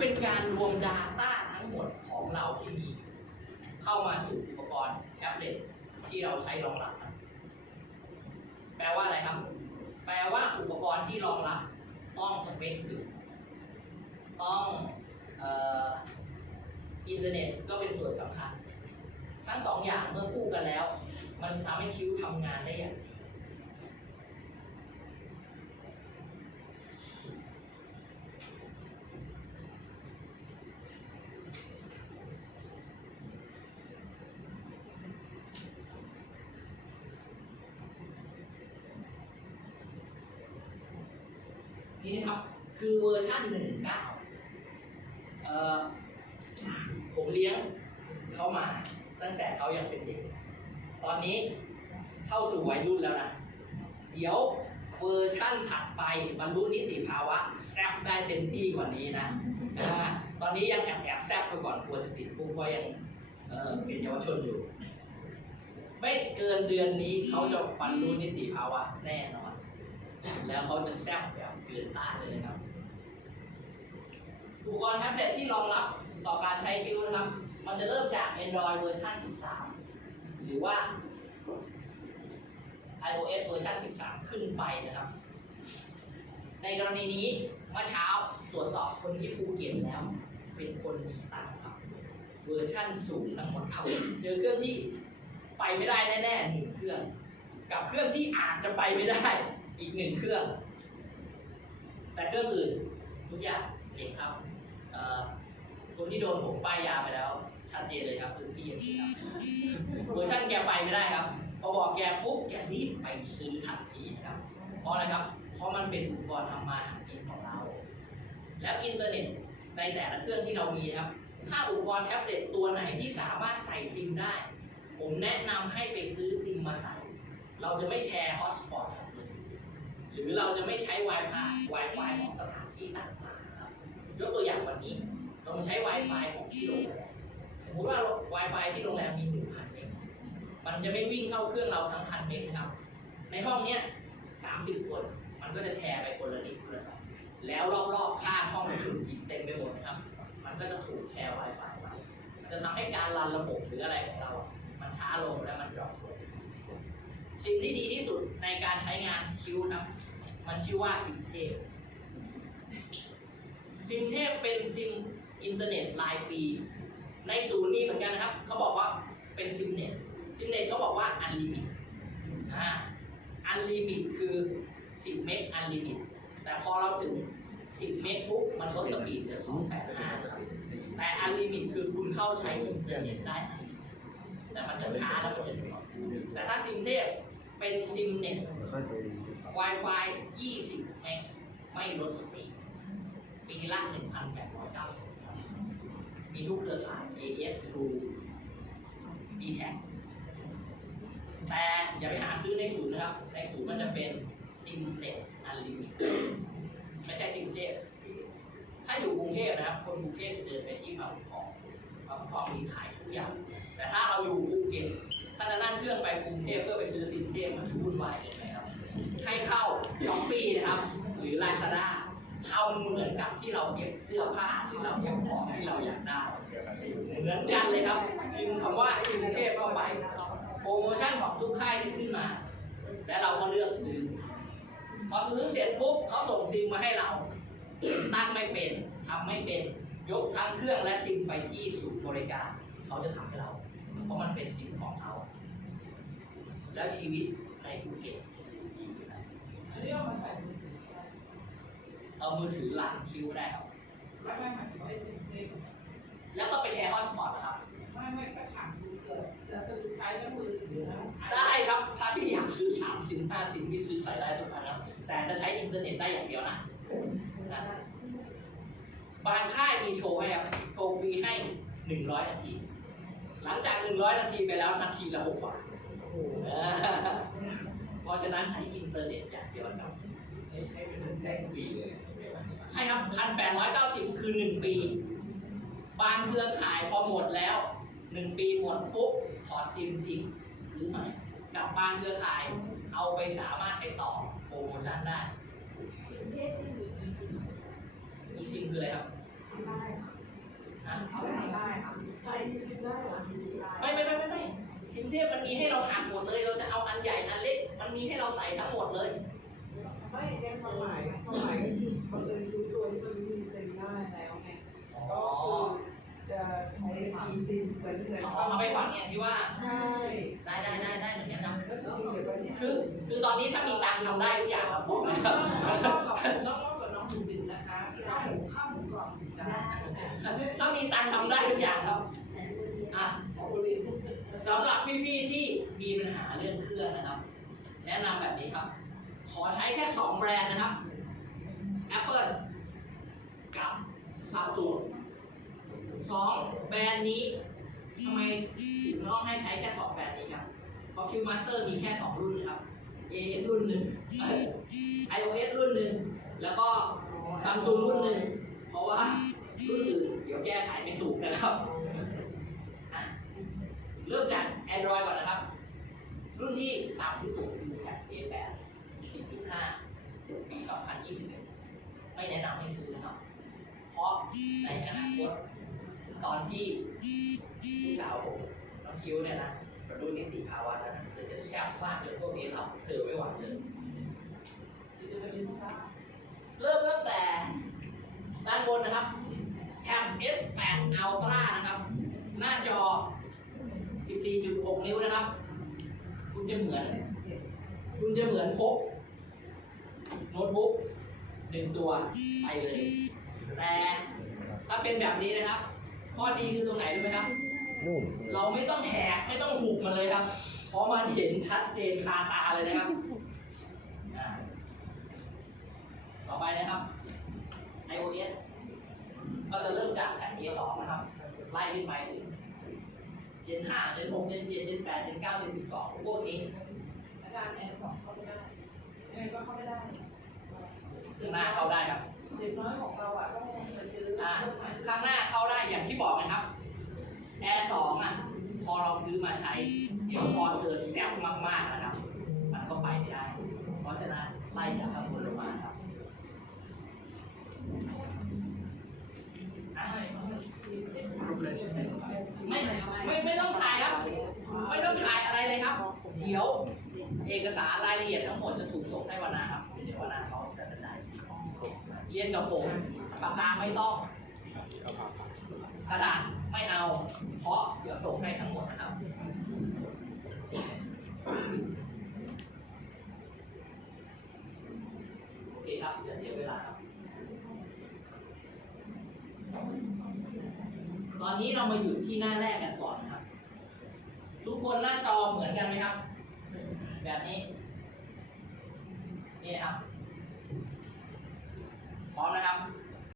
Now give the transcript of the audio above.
เป็นการรวม Data ทั้งหมดของเราที่มี เข้ามาสู่อุปกรณ์แท็บเล็ตที่เราใช้รองรับ แปลว่าอะไรครับ แปลว่าอุปกรณ์ที่รองรับต้องสเปคถึงต้องอินเทอร์เน็ตก็เป็นส่วนสำคัญ ทั้งสองอย่างเมื่อคู่กันแล้ว มันทำให้คิวทำงานได้อย่างดี นี่นะครับ คือเวอร์ชัน1.9เอ่อผมเลี้ยงเขามาตั้งแต่เขายังเป็นเด็ก ตอนนี้เข้าสู่วัยรุ่นแล้วนะ เดี๋ยวเวอร์ชั่นถัดไปบรรลุนิติภาวะแซบได้เต็มที่กว่านี้นะ ตอนนี้ยังแอบแอบแซบไปก่อนกลัวจะติดคุกเพราะยังเเป็นเยาวชนอยู่ ไม่เกินเดือนนี้เขาจะบรรลุนิติภาวะแน่นอน แล้วเขาจะแซ่บแบบเกินต้านเลยนะครับอุปกรณ์แท็บเล็ตที่รองรับต่อการใช้คิวนะครับ มันจะเริ่มจาก Android เวอร์ชัน13 หรือว่า iOS เวอร์ชัน13 ขึ้นไปนะครับ ในกรณีนี้เมื่อเช้าตรวจสอบคนที่ภูเก็ตแล้ว เป็นคนมีตังค์ครับเวอร์ชั่นสูงทั้งหมดครับเจอเครื่องที่ไปไม่ได้แน่ๆหนึ่งเครื่อง กับเครื่องที่อาจจะไปไม่ได้ อีกหนึ่งเครื่อง แต่เครื่องอื่นทุกอย่างเก่งครับคนที่โดนผมป้ายยาไปแล้ว ชัดเจนเลยครับคือพี่อย่างนี้ครับเวอร์ชันแกไปไม่ได้ครับพอบอกแกปุ๊บแกรีบไปซื้อทันทีครับ เพราะอะไรครับ เพราะมันเป็นอุปกรณ์ทำมาหากินของเรา แล้วอินเทอร์เน็ตในแต่ละเครื่องที่เรามีครับ ถ้าอุปกรณ์แท็บเล็ตตัวไหนที่สามารถใส่ซิมได้ ผมแนะนำให้ไปซื้อซิมมาใส่ เราจะไม่แชร์ฮอตสปอตกับ หรือเราจะไม่ใช้ Wi-Fi Wi-Fi ของสถานที่ต่างๆครับยกตัวอย่างวันนี้ เราใช้ Wi-Fi ของที่โรงแรมสมมติว่า Wi-Fi ที่โรงแรมมี1,000เมกมันจะไม่วิ่งเข้าเครื่องเราทั้งพันเมกนะครับ ในห้องเนี้ย30คน มันก็จะแชร์ไปคนละนิดคนละหน่อยแล้วรอบๆข้างห้องประชุมอีกเต็มไปหมดนะครับ มันก็จะถูกแชร์ Wi-Fi ไปจะทำให้การรันระบบหรืออะไรของเรา มันช้าลงและมันดรอปลงสิ่งที่ดีที่สุดในการใช้งานคิวครับ มันชื่อว่าซิมเทพซิมเทพเป็นซิมอินเทอร์เน็ตรายปี ในศูนย์มีเหมือนกันนะครับ เขาบอกว่าเป็นซิมเน็ตซิมเน็ตเขาบอกว่าอันลิมิตอ่าอันลิมิตคือ 10 เมกอันลิมิต แต่พอเราถึง 10 เมกปุ๊บมันลดสปีดเหลือ285แต่อันลิมิตคือคุณเข้าใช้อินเทอร์เน็ตได้อันลิมิตแต่มันจะช้าแล้วมันจะหน่วงแต่ถ้าซิมเทพเป็นซิมเน็ต Wi-Fi 20 เมกไม่ลดสปีดปีละ 1,890ครับมีทุกเครือข่าย AS True d t a c แต่อย่าไปหาซื้อในศูนย์นะครับ ในศูนย์มันจะเป็นซิมเน็ตอันลิมิตไม่ใช่ซิมเทพถ้าอยู่กรุงเทพนะครับ คนกรุงเทพจะเดินไปที่บางของบางของมีขายทุกอย่าง แต่ถ้าเราอยู่ภูเก็ตถ้าจะนั่งเครื่องไปกรุงเทพเพื่อไปซื้อซิมเทพมันวุ่นวายเลยนะครับ ให้เข้าช้อปปี้นะครับ หรือลาซาด้าทำเหมือนกับที่เราเก็บเสื้อผ้าที่เราอยากของที่เราอยากได้ เหมือนกันเลยครับพิมพ์คำว่าซิมเทพเข้าไป โปรโมชั่นของทุกค่ายที่ขึ้นมา และเราก็เลือกซื้อ พอซื้อเสร็จปุ๊บเขาส่งซิมมาให้เรา ตั้งไม่เป็นทำไม่เป็น ยกทั้งเครื่องและซิมไปที่ศูนย์บริการ เขาจะทำให้เรา เพราะมันเป็นซิมของเขา แล้วชีวิตในภูเก็ตดีอยู่นะ อันนี้เอามาใส่มือถือได้เอามือถือหลังคิวได้ครับ ไม่ไม่หมายถึงว่าไอ้ซิมเซ็งแล้วก็ไปแชร์ฮอตสปอตนะครับ ไม่ไม่ก็ถามดูเกิดจะซื้อใช้ทั้งมือถือนะได้ครับ ถ้าพี่อยากซื้อสามสิบห้าสิบพี่ซื้อใส่ได้ทุกอันครับแต่จะใช้อินเทอร์เน็ตได้อย่างเดียวนะนะบางค่ายมีโชว์ให้ครับโชว์ฟรีให้หนึ่งร้อยนาที หลังจากหนึ่งร้อยนาทีไปแล้วนาทีละหกบาท ใช้อินเทอร์เน็ตอย่างเดียวครับใช้ใช้เป็นแจ้งปีเลยใช่ครับพันแปดร้อยเก้าสิบคือหนึ่งปี บางเครือข่ายพอหมดแล้วหนึ่งปีหมดปุ๊บถอดซิมทิ้งซื้อใหม่กับบางเครือข่ายเอาไปสามารถไปต่อโปรโมชั่นได้สิ่งเทพที่มีอีกอีซิมคืออะไรครับอำได้ค่ะอะเขาทำได้ค่ะใครมีซิมได้เหรอมีซิมได้ไม่ไม่ไม่ไม่ ไม่ซิมเทพมันมีให้เราหักหมดเลย เราจะเอาอันใหญ่อันเล็ก มันมีให้เราใส่ทั้งหมดเลย ไม่เรียนความหมายความหมายก็คือบังเอิญซื้อตัวที่มันมีซิมได้แล้วไงก็คือจะใช้มีซิมเหมือนเหมือนเอาเอาไปฝังเนี่ยที่ว่าใช่ได้ได้ได้ได้เหมือนกันครับก็คือเดี๋ยววันที่คือคือตอนนี้ถ้ามีตังค์ทำได้ทุกอย่างครับผมนะคต้รัอบงต้องต้องกับน้องหมูบินนะคะข้าวหมูข้าวหมูกรอบหมูจ้าถ้ามีตังค์ทำได้ทุกอย่างครับอะโอเลี้ยง สำหรับพี่ๆที่มีปัญหาเรื่องเครื่องนะครับ แนะนำแบบนี้ครับ ขอใช้แค่ 2 แบรนด์นะครับ Apple กับ Samsung สองแบรนด์นี้ทำไมถึงต้องให้ใช้แค่2แบรนด์นี้ครับ เพราะ Qmaster มีแค่2รุ่นครับ AS รุ่นหนึ่ง iOS รุ่นหนึ่ง แล้วก็ Samsung รุ่นหนึ่ง เพราะว่ารุ่นอื่นเดี๋ยวแก้ไขไม่ถูกนะครับ เริ่มจาก Android ก่อนนะครับ รุ่นที่ต่ำที่สุดคือแผ่น A8 10.5 ปี 2021 ไม่แนะนำให้ซื้อนะครับ เพราะในอนาคตตอนที่ลูกสาวผมน้องคิวเนี่ยนะบรรลุนิติภาวะแล้วนะคือจะแซ่บมากจนพวกนี้เราเสือไม่ไหวเลยจะเป็นซ่าเริ่มตั้งแต่ด้านบนนะครับแคม S8 Ultra นะครับ หน้าจอ 14.6 นิ้วนะครับ คุณจะเหมือน คุณจะเหมือนพกโน้ตบุ๊กหนึ่งตัวไปเลย แต่ถ้าเป็นแบบนี้นะครับ ข้อดีคือตรงไหนรู้ไหมครับนู่นเราไม่ต้องแหกไม่ต้องหุบมันเลยครับ เพราะมันเห็นชัดเจนคาตาเลยนะครับอ่าต่อไปนะครับ iOS ก็จะเริ่มจากแผ่น A2 นะครับ ไล่ขึ้นไปถึง Gen 5 Gen 6 Gen 7 Gen 8 Gen 9 Gen 12พวกนี้อาจารย์แอนสองเข้าไม่ได้ยังไงก็เข้าไม่ได้ข้างหน้าเข้าได้ครับ เด็กน้อยของเราอะต้องไปซื้อ อ่า เครื่องใหม่ ข้างหน้าเข้าได้อย่างที่บอกนะครับ Air 2อะ พอเราซื้อมาใช้ เดี๋ยวพอเจอแซวมากๆนะครับ มันก็ไปไม่ได้ เพราะฉะนั้นไล่จากข้างบนลงมาครับอะ ไม่ไม่ไม่ต้องถ่ายครับ ไม่ต้องถ่ายอะไรเลยครับ เดี๋ยว เอกสารรายละเอียดทั้งหมดจะถูกส่งให้วนาครับ เดี๋ยววนาเขาจะกระจายเรียนกับผมปากกาไม่ต้องกระดาษไม่เอา เพราะเดี๋ยวส่งให้ทั้งหมดนะครับโอเคครับเดี๋ยวเสียเวลาครับ อนนี้เรามาอยู่ที่หน้าแรกกันก่อนครับ ทุกคนหน้าจอเหมือนกันไหมครับ แบบนี้ นี่ครับ พร้อมนะครับ